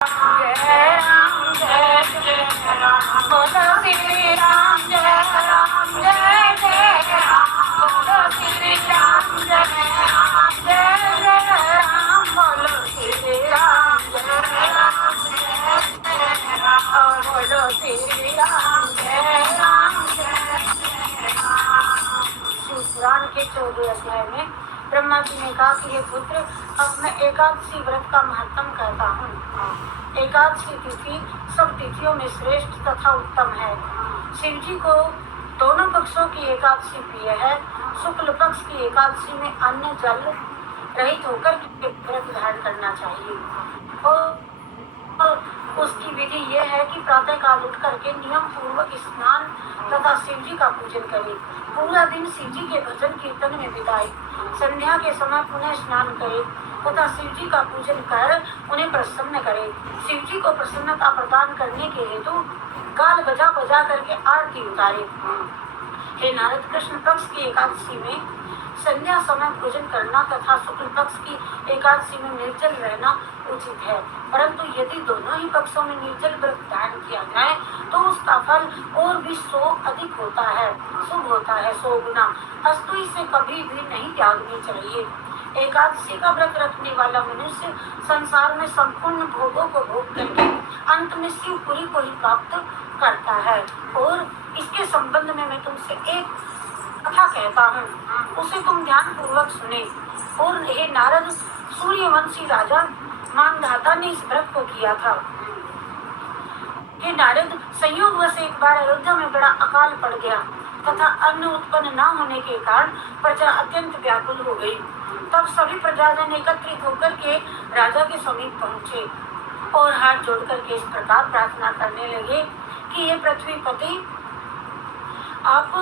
जय राम जय जय राम बोलो श्री राम जय राम जय जय राम बोलो श्री राम जय राम जय जय राम बोलो श्री राम जय राम जय जय राम बोलो श्री राम जय राम जय जय राम। शिव पुराण के 14वें अध्याय में ब्रह्मा जी ने कहा कि ये पुत्र, अब मैं एकादशी व्रत का महत्व कहता हूँ। एकादशी तिथि सब तिथियों में श्रेष्ठ तथा उत्तम है। शिव जी को दोनों पक्षों की एकादशी प्रिय है। शुक्ल पक्ष की एकादशी में अन्न जल रहित होकर व्रत धारण करना चाहिए और उसकी विधि यह है कि प्रातः काल उठ करके नियम पूर्वक स्नान तथा शिव जी का पूजन करें। पूरा दिन शिव जी के भजन कीर्तन में बिताए। संध्या के समय पुनः स्नान करे तथा शिव जी का पूजन कर उन्हें प्रसन्न करे। शिव जी को प्रसन्नता प्रदान करने के हेतु गाल बजा बजा करके आरती उतारे। हे नारद, कृष्ण पक्ष की एकादशी में संध्या समय भोजन करना तथा शुक्ल पक्ष की एकादशी में निर्जल रहना उचित है, परंतु यदि दोनों ही पक्षों में निर्जल व्रत धारण किया जाए तो उसका फल और भी 100 अधिक होता है, शुभ होता है 100 गुना। अस्तु इसे कभी भी नहीं त्यागनी चाहिए। एकादशी का व्रत रखने वाला मनुष्य संसार में संपूर्ण भोगों को भोग करके अंत में शिवपुरी को ही प्राप्त करता है। और इसके संबंध में मैं तुमसे एक कथा कहता हूँ, उसे तुम ध्यान पूर्वक सुने। और हे नारद, सूर्यवंशी राजा मानधाता ने इस व्रत को किया था। हे नारद, संयोगवश एक बार अयोध्या में बड़ा अकाल पड़ गया तथा अन्न उत्पन्न न होने के कारण प्रजा अत्यंत व्याकुल हो गई। तब सभी प्रजाजन एकत्रित होकर के राजा के समीप पहुँचे और हाथ जोड़ करके इस प्रकार प्रार्थना करने लगे कि हे पृथ्वीपति, आप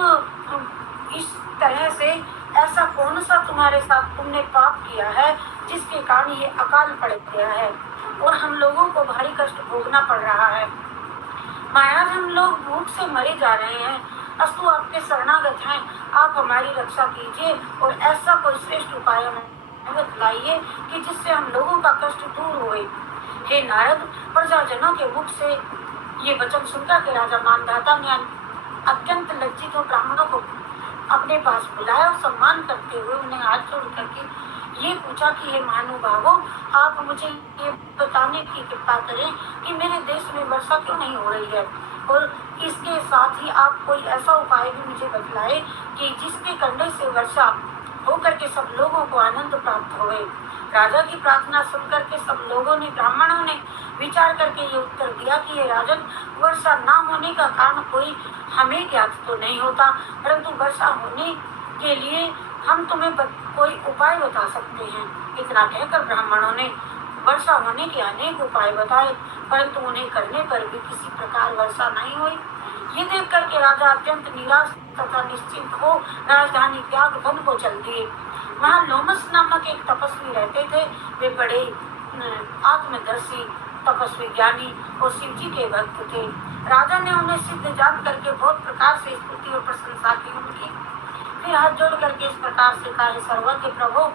इस तरह से ऐसा कौन सा तुम्हारे साथ तुमने पाप किया है जिसके कारण ये अकाल पड़ गया है और हम लोगों को भारी कष्ट भोगना पड़ रहा है। महाराज, हम लोग भूख से मरे जा रहे हैं। अस्तु आपके शरणागत हैं, आप हमारी रक्षा कीजिए और ऐसा कोई श्रेष्ठ उपाय हमें बतलाइए कि जिससे हम लोगों का कष्ट दूर होए। हे नारद, प्रजाजनों के मुख से ये वचन सुनकर के राजा मानधाता ने अत्यंत लज्जित और ब्राह्मणों को अपने पास बुलाया और सम्मान करते हुए उन्हें हाथ जोड़ करके ये पूछा कि हे महानुभावों, आप मुझे ये बताने की कृपा करें कि मेरे देश में वर्षा क्यों नहीं हो रही है, और इसके साथ ही आप कोई ऐसा उपाय भी मुझे बतलाए कि जिसके करने से वर्षा होकर के सब लोगों को आनंद प्राप्त होए। राजा की प्रार्थना सुनकर के सब लोगों ने, ब्राह्मणों ने विचार करके ये उत्तर दिया कि ये राजन, वर्षा न होने का कारण कोई हमें ज्ञात तो नहीं होता, परंतु वर्षा होने के लिए हम तुम्हें कोई उपाय बता सकते हैं। इतना कहकर ब्राह्मणों ने वर्षा होने के अनेक उपाय बताए, परंतु उन्हें करने पर भी किसी प्रकार वर्षा नहीं हुई। ये देख करके राजा अत्यंत निराश तथा निश्चिंत हो राजधानी त्याग वन को चल दिए। वहाँ लोमस नामक एक तपस्वी रहते थे। वे बड़े आत्मदर्शी तपस्वी, ज्ञानी और शिव जी के भक्त थे। राजा ने उन्हें सिद्ध जान करके बहुत प्रकार से स्तुति और प्रशंसा की उनकी। फिर हाथ जोड़ करके इस प्रकार से कहा, सर्वज्ञ प्रभु,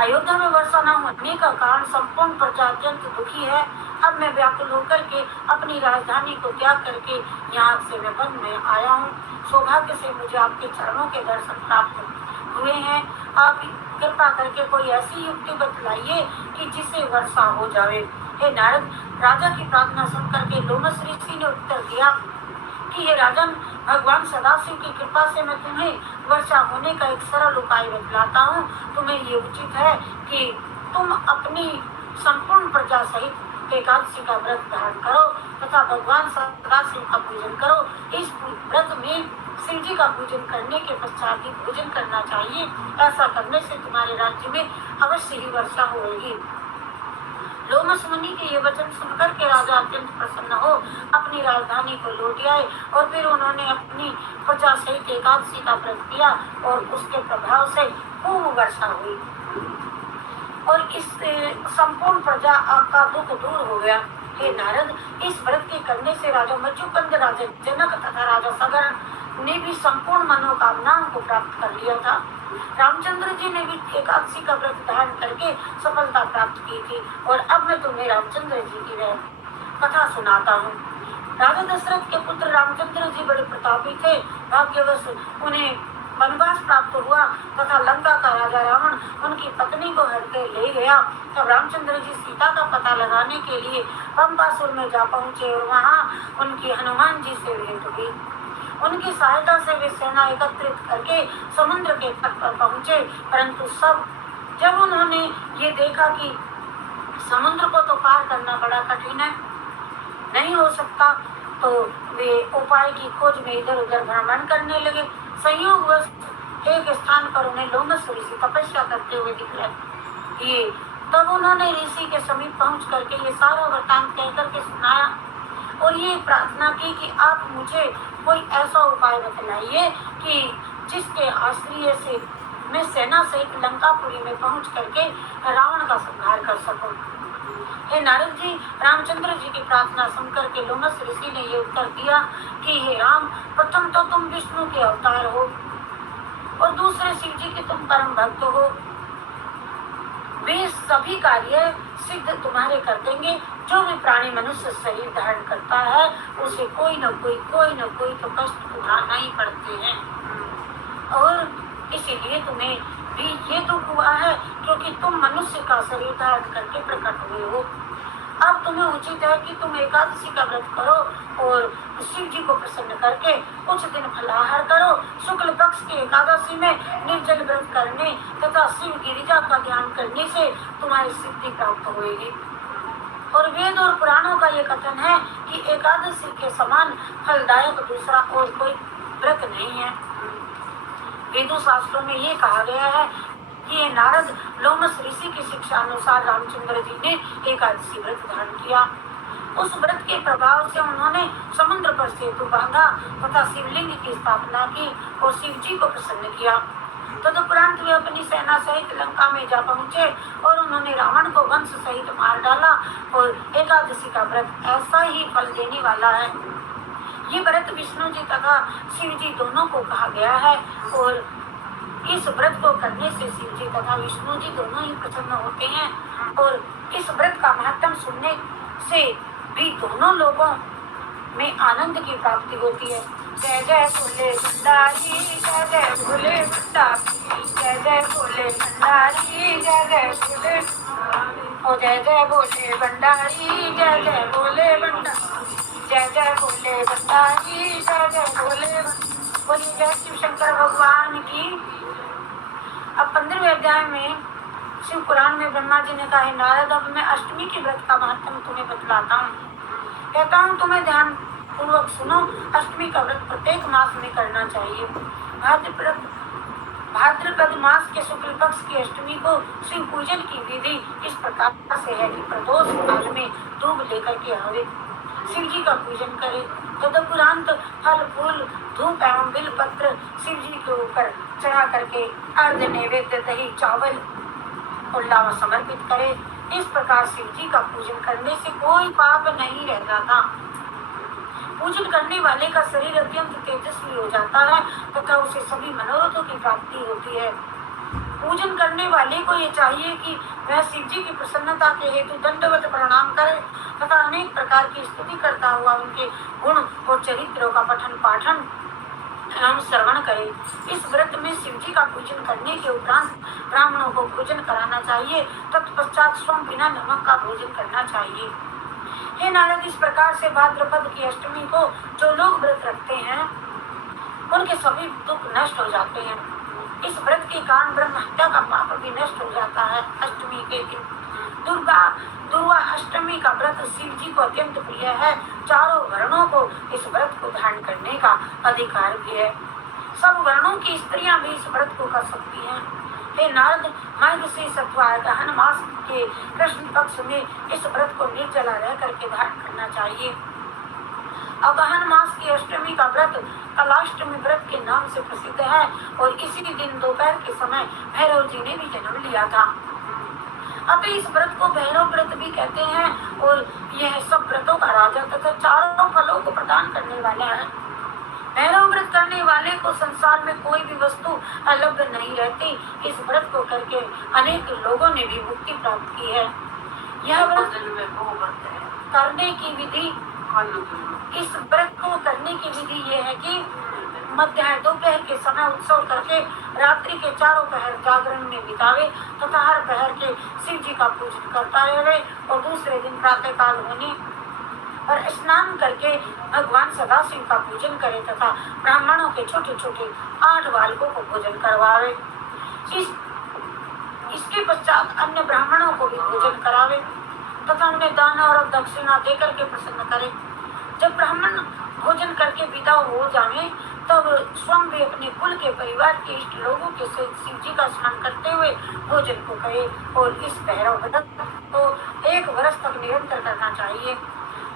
अयोध्या में वर्षा न होने का कारण संपूर्ण प्रजा अत्यंत दुखी है। अब मैं व्याकुल होकर के अपनी राजधानी को त्याग करके यहाँ से मैं वन में आया हूँ। सौभाग्य से मुझे आपके चरणों के दर्शन प्राप्त हुए हैं। आप कृपा करके कोई ऐसी युक्ति बतलाइए कि जिससे वर्षा हो जाए। हे नारद, राजा की प्रार्थना सुनकर के लोमस ऋषि ने उत्तर दिया कि हे राजन, भगवान सदाशिव की कृपा से मैं तुम्हें वर्षा होने का एक सरल उपाय बतलाता हूँ। तुम्हें ये उचित है कि तुम अपनी संपूर्ण प्रजा सहित एकादशी का व्रत धारण करो तथा भगवान सदाशिव का पूजन करो। इस व्रत में शिव जी का पूजन करने के पश्चात ही भोजन करना चाहिए। ऐसा करने से तुम्हारे राज्य में अवश्य ही वर्षा होगी। लोमस मुनि के ये वचन सुनकर के राजा अत्यंत प्रसन्न हो अपनी राजधानी को लौट आए और फिर उन्होंने अपनी प्रजा सहित एकादशी का व्रत किया और उसके प्रभाव से खूब वर्षा हुई और इस संपूर्ण प्रजा का दुख दूर हो गया। हे नारद, इस व्रत के करने से राजा मज्जुकंद, राजा जनक तथा राजा सगरण ने भी संपूर्ण मनोकामनाओं को प्राप्त कर लिया था। रामचंद्र जी ने भी एकादशी का व्रत धारण करके सफलता प्राप्त की थी। और अब मैं तुम्हें रामचंद्र जी की वह कथा सुनाता हूँ। राजा दशरथ के पुत्र रामचंद्र जी बड़े प्रतापी थे। भाग्यवश उन्हें वनवास प्राप्त हुआ तथा लंका का राजा रावण उनकी पत्नी को हरकर ले गया। तब रामचंद्र जी सीता का पता लगाने के लिए पंपासुर में जा पहुंचे और वहां उनकी हनुमान जी से भेंट हुई। उनकी सहायता से वे सेना एकत्रित करके समुद्र के तट पर पहुंचे, परंतु जब उन्होंने ये देखा कि समुद्र को तो पार करना बड़ा कठिन है, नहीं हो सकता, तो वे उपाय की खोज में इधर उधर भ्रमण करने लगे। संयोगवश एक स्थान पर उन्हें लोमस ऋषि तपस्या करते हुए दिख रहे। तब उन्होंने ऋषि के समीप पहुंच करके ये सारा वृतांत कह करके सुनाया और ये प्रार्थना की कि आप मुझे कोई ऐसा उपाय बतलाइए कि जिसके आश्रय से मैं सेना सहित लंकापुरी में पहुंच करके रावण का संहार कर सकूं। हे नारद जी, रामचंद्र जी की प्रार्थना सुनकर के लोमस ऋषि ने ये उत्तर दिया कि हे राम, प्रथम तो तुम विष्णु के अवतार हो और दूसरे शिव जी के तुम परम भक्त हो। वे सभी कार्य सिद्ध तुम्हारे कर देंगे। जो भी प्राणी मनुष्य शरीर धारण करता है उसे कोई न कोई तो कष्ट उठाना ही पड़ते हैं और इसीलिए तुम्हें भी ये दुख हुआ है क्योंकि तुम मनुष्य का शरीर धारण करके प्रकट हुए हो। अब तुम्हें उचित है कि तुम एकादशी का व्रत करो और शिव जी को प्रसन्न करके कुछ दिन फलाहार करो। शुक्ल पक्ष की एकादशी में निर्जल व्रत करने तथा शिव गिरिजा का ध्यान करने से तुम्हारी सिद्धि प्राप्त होगी। और वेद और पुराणों का ये कथन है कि एकादशी के समान फलदायक दूसरा और कोई व्रत नहीं है। वेदों शास्त्रों में ये कहा गया है कि ये नारद लोमस ऋषि की शिक्षा अनुसार रामचंद्र जी ने एकादशी व्रत धारण किया। उस व्रत के प्रभाव से उन्होंने समुद्र पर सेतु बांधा तथा शिवलिंग की स्थापना की और शिव जी को प्रसन्न किया। तदुपरांत वे अपनी सेना सहित लंका में जा पहुंचे और उन्होंने रावण को वंश सहित मार डाला। और एकादशी का व्रत ऐसा ही फल देने वाला है। ये व्रत विष्णु जी तथा शिव जी दोनों को कहा गया है और इस व्रत को करने से शिव जी तथा विष्णु जी दोनों ही प्रसन्न होते हैं और इस व्रत का महत्व सुनने से भी दोनों लोगों में आनंद की प्राप्ति होती है। जय जय भोले भंडारी, जय जय भोले भंडारी, जय जय भोले भंडारी, जय जय भोले, ओ जय जय भोले भंडारी, जय जय भोले भंडारी, जय जय भोले भंडारी, जय जय भोले। बोलिए जय शिव शंकर भगवान की। अब 15वें अध्याय में शिव पुराण में ब्रह्मा जी ने कहा, नारद, अब मैं अष्टमी के व्रत का महत्व तुम्हें बतलाता हूँ। कहता हूँ तुम्हें ध्यान पूर्वक सुनो। अष्टमी का व्रत प्रत्येक मास में करना चाहिए। भाद्रपद मास के शुक्ल पक्ष की अष्टमी को शिव पूजन की विधि इस प्रकार से है कि प्रदोष काल में दूब लेकर के आवे, शिव जी का पूजन करे। तदुपरांत फल फूल धूप एवं बिल पत्र शिव जी के ऊपर चढ़ा करके अर्ध नैवेद्य दही चावल और लावा समर्पित करे। इस प्रकार शिव जी का पूजन करने से कोई पाप नहीं रह जाता। पूजन करने वाले का शरीर अत्यंत तेजस्वी हो जाता है तथा उसे सभी मनोरथों की प्राप्ति होती है। पूजन करने वाले को ये चाहिए कि वह शिव जी की प्रसन्नता के हेतु दंडवत प्रणाम करे तथा अनेक प्रकार की स्तुति करता हुआ उनके गुण और चरित्रों का पठन पाठन एवं श्रवण करे। इस व्रत में शिव जी का पूजन करने के उपरांत ब्राह्मणों को भोजन कराना चाहिए, तत्पश्चात स्वयं बिना नमक का भोजन करना चाहिए। हे नारद, इस प्रकार से भाद्रपद की अष्टमी को जो लोग व्रत रखते हैं उनके सभी दुख नष्ट हो जाते हैं। इस व्रत के कारण ब्रह्म हत्या का पाप भी नष्ट हो जाता है। अष्टमी के दिन दुर्गा अष्टमी का व्रत शिव जी को अत्यंत प्रिय है। चारों वर्णों को इस व्रत को धारण करने का अधिकार भी है। सब वर्णों की स्त्रियां भी इस व्रत को कर सकती हैं। हे नारद, मार्गशीर्ष अथवा गहन मास के कृष्ण पक्ष में इस व्रत को निर्जला रह करके धारण करना चाहिए। अगहन मास की अष्टमी का व्रत कलाष्टमी व्रत के नाम से प्रसिद्ध है और इसी दिन दोपहर के समय भैरव जी ने भी जन्म लिया था। अतः इस व्रत को भैरव व्रत भी कहते हैं और यह सब व्रतों का राजा तथा चारों फलों को प्रदान करने वाला है। भैरव व्रत करने वाले को संसार में कोई भी वस्तु अलग नहीं रहती। इस व्रत को करके अनेक लोगों ने भी मुक्ति प्राप्त की है। यह व्रत करने की विधि, इस व्रत को करने की विधि ये है कि मध्याह्न दोपहर के समय उत्सव करके रात्रि के चारों पहर जागरण में बितावे तथा हर पहर के शिव जी का पूजन करता रहे और दूसरे दिन प्रातः काल होने और स्नान करके भगवान सदाशिव का पूजन करे तथा ब्राह्मणों के छोटे छोटे 8 बालकों को भोजन करवावे। इसके पश्चात अन्य ब्राह्मणों को भी भोजन करावे तथा उन्हें दान और दक्षिणा देकर के प्रसन्न करे। जब ब्राह्मण भोजन करके विदा हो जावे तब स्वयं भी अपने कुल के परिवार के इष्ट लोगों के सहित शिव जी का स्मरण करते हुए भोजन को करे और इस भैरव व्रत को 1 वर्ष तक निरंतर करना चाहिए।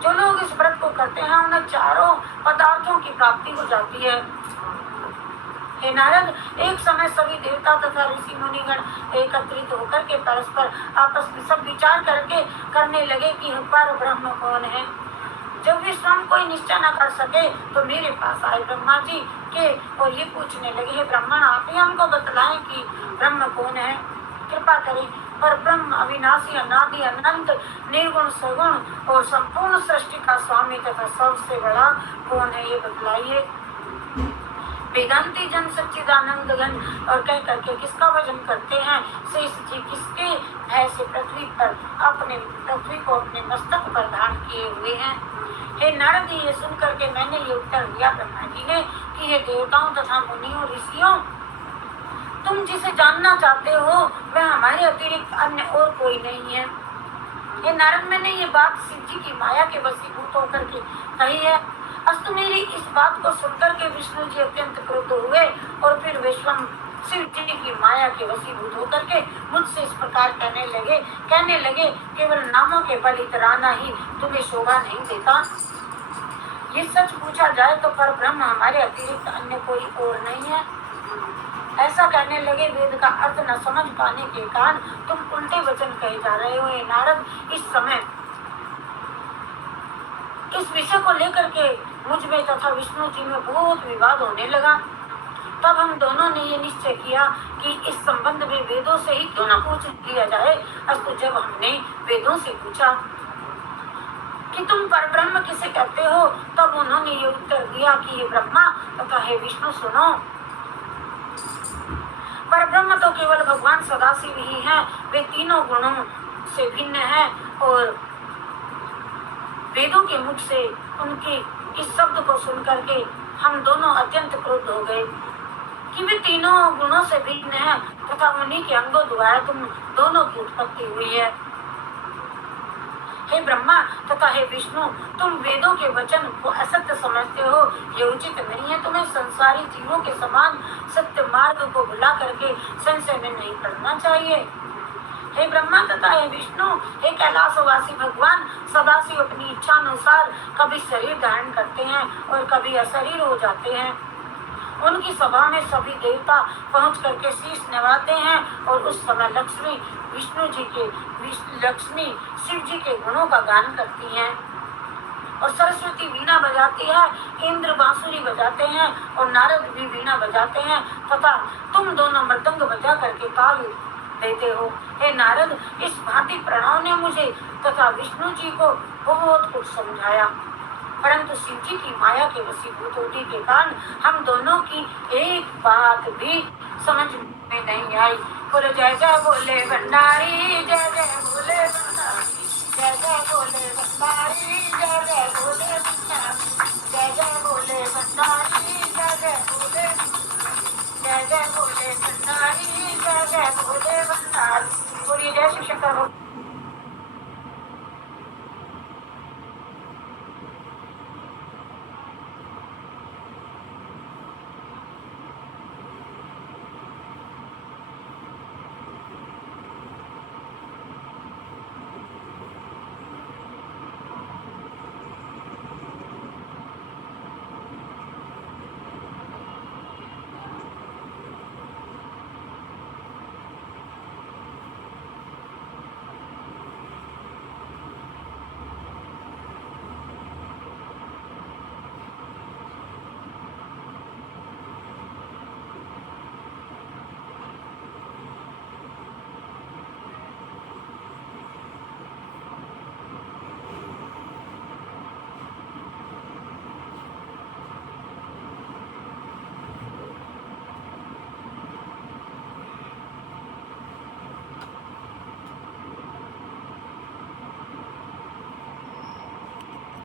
जो लोग इस व्रत को करते हैं उन्हें चारों पदार्थों की प्राप्ति हो जाती है। हे नारद, एक समय सभी देवता तथा ऋषि मुनिगण एकत्रित होकर के परस्पर आपस में सब विचार करके करने लगे कि पर ब्रह्म कौन है। जब वे स्वयं कोई निश्चय न कर सके तो मेरे पास आए ब्रह्मा जी के और ये पूछने लगे, हे ब्राह्मण, आप ही हमको बतलाएं कि ब्रह्म कौन है, कृपा करें। पर ब्रह्म अविनाशी, अनादि, अनंत, निर्गुण, सगुण और संपूर्ण सृष्टि का स्वामी तथा सबसे बड़ा कौन है, ये बतलाइए। वेदांती जन सच्चिदानंद घन और कह करके किसका भजन करते हैं, शेष जी किसके भय से पृथ्वी को अपने मस्तक पर धारण किए हुए हैं। हे नारद, ये सुन करके मैंने ये उत्तर दिया ब्रह्मा जी ने कि हे देवताओं तथा मुनियों, ऋषियों, तुम जिसे जानना चाहते हो वह हमारे अतिरिक्त अन्य और कोई नहीं है। हे नारद, मैंने ये बात शिव जी की माया के वशीभूत होकर के कही है। अस्तु, मेरी इस बात को सुनकर के विष्णु जी अत्यंत क्रुद्ध हुए और फिर विश्वम शिव जी की माया के वशीभूत होकर के मुझसे इस प्रकार कहने लगे, केवल नामों के बल इतराना ही तुम्हें शोभा नहीं देता। ये सच पूछा जाए तो पर ब्रह्म हमारे अतिरिक्त अन्य कोई और नहीं है। ऐसा कहने लगे। वेद का अर्थ न समझ पाने के कारण तुम उल्टे वचन कहे जा रहे हो। नारद, इस समय इस विषय को लेकर के मुझ में तथा विष्णु जी में बहुत विवाद होने लगा। तब हम दोनों ने ये निश्चय किया कि इस संबंध में वेदों से ही क्यों न पूछ लिया जाए। अस्तु, जब हमने वेदों से पूछा कि तुम परब्रह्म किसे कहते हो, तब उन्होंने ये उत्तर दिया कि हे ब्रह्मा तथा हे विष्णु, सुनो, परब्रह्म तो केवल भगवान सदाशिव ही हैं। वे तीनों गुणों से भिन्न हैं और वेदों के मुख से उनके इस शब्द को सुन करके हम दोनों अत्यंत क्रुद्ध हो गए कि वे तीनों गुणों से भिन्न हैं तथा उन्हीं के अंगों द्वारा तुम दोनों की उत्पत्ति हुई है। हे ब्रह्मा तथा हे विष्णु, तुम वेदों के वचन को असत्य समझते हो, ये उचित नहीं है। तुम्हें संसारी जीवों के समान सत्य मार्ग को भुला करके संशय में नहीं पड़ना चाहिए। हे ब्रह्मा तथा हे विष्णु, हे कैलाशवासी भगवान सदाशिव अपनी इच्छा अनुसार कभी शरीर धारण करते हैं और कभी अशरीर हो जाते हैं। उनकी सभा में सभी देवता पहुंच करके शीश नवाते हैं और उस समय लक्ष्मी शिव जी के गुणों का गान करती हैं और सरस्वती वीणा बजाती है, इंद्र बांसुरी बजाते हैं और नारद भी वीणा बजाते हैं तथा तुम दोनों मृदंग बजा करके ताल देते हो। हे नारद, इस भांति प्रणव ने मुझे तथा विष्णु जी को बहुत कुछ समझाया, परंतु शिव जी की माया के वशीभूत होने के कारण हम दोनों की एक बात भी समझ में नहीं आई। बोले जय जय बोले भंडारी, जय जय बोले भंडारी, जय जय बोले भंडारी, जय जय बोले भंडारी, जय जय बोले भंडारी, जय जय बोले, जय जय बोले भंडारी, जय जय बोले भंडारी। बोलिए जय शिव शंकर।